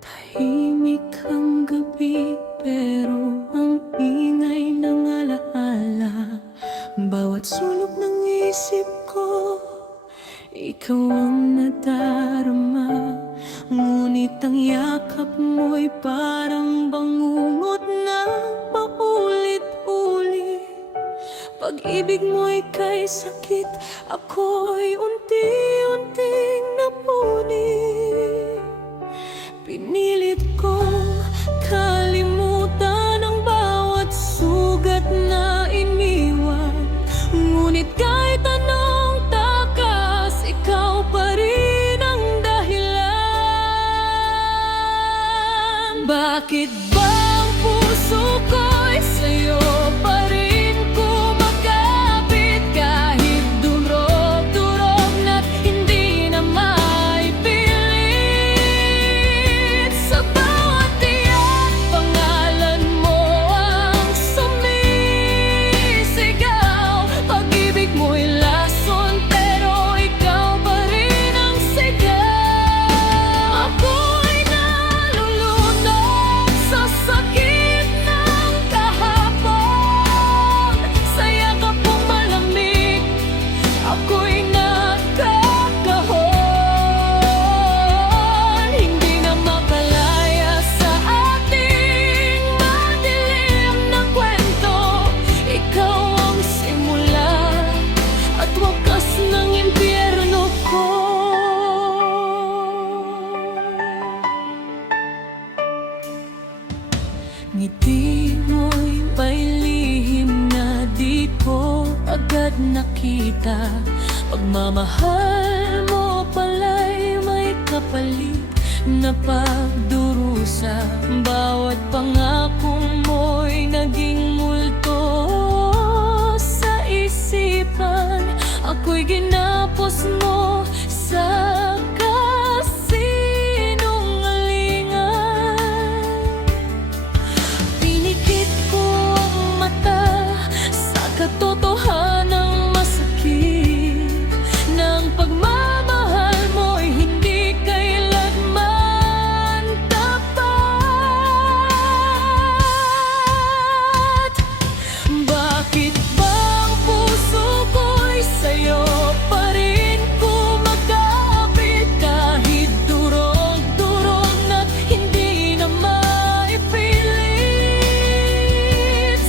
Tahimik ang gabi, pero ang ingay ng alaala. Bawat sulok ng isip ko, ikaw ang nadarama. Ngunit ang yakap mo'y parang bangungot na paulit-ulit. Pag-ibig mo'y kay sakit, ako'y unti-unting napunit. Pinilit kong kalimutan ang bawat sugat na iniwan. Ngunit kahit anong takas, ikaw pa rin ang dahilan. Bakit ba ang puso ko'y sa'yo pa rin kumakapit? Kahit durog-durog na't hindi na maipilit. Sa bawat tiyak, pangalan mo ang sumisigaw. Pag-ibig mo'y lason, pero ikaw pa rin ang sigaw. Ako'y nalulunod sa sakit ng kahapon. Sa yakap mong malamig, ako'y nagkakahon. Hindi na makalaya sa ating madilim na kwento. Ikaw ang simula at wakas ng impyerno ko. Ngiti mo'y may lihim na di ko agad nakita. Pagmamahal mo pala'y may kapalit na pagdurusa. Bawat pangako mo'y naging multo sa isipan. Ako'y ginapos mo sa kasinungalingan. Pinikit ko ang mata sa katotohanang masakit. Ng pagmamahal mo'y hindi kailanman tapat. Bakit ba ang puso ko'y sa'yo pa rin kumakapit? Kahit durog-durog na't hindi na maipilit.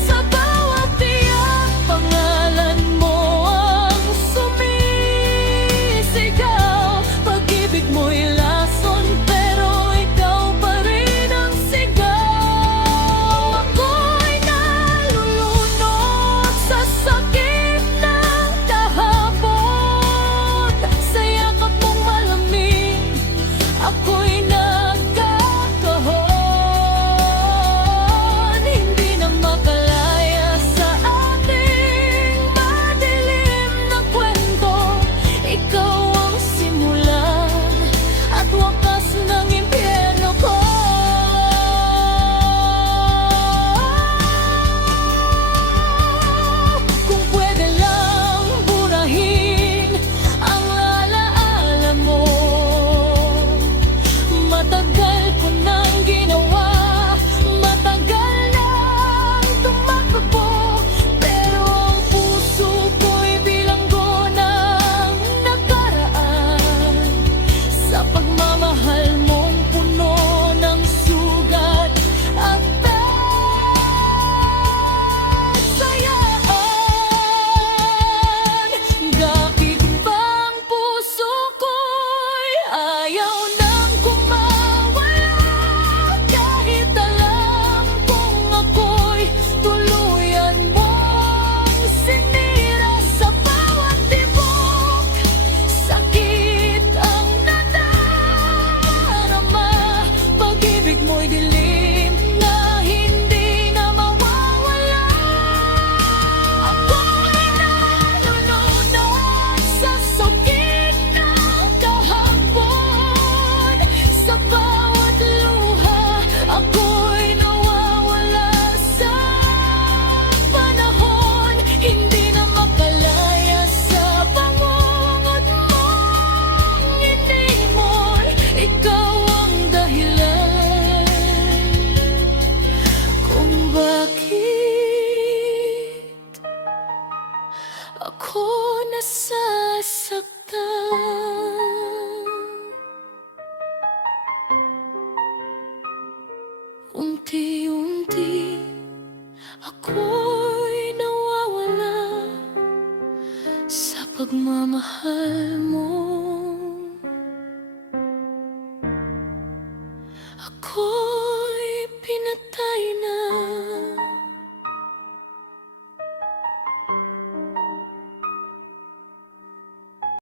Sa bawat tiyak, pangalan mo ang sumisigaw. Pag-ibig mo'y lason, pero ikaw pa rin ang sigaw. Ako'y nalulunod sa sakit ng kahapon. Sa yakap mong malamig, ako'y nagkakahon. Hindi na makalaya sa ating madilim na kwento. Ikaw ang simula at wakas ng impyerno ko. Kung pwede lang burahin ang alaala mo, pagmamahal mo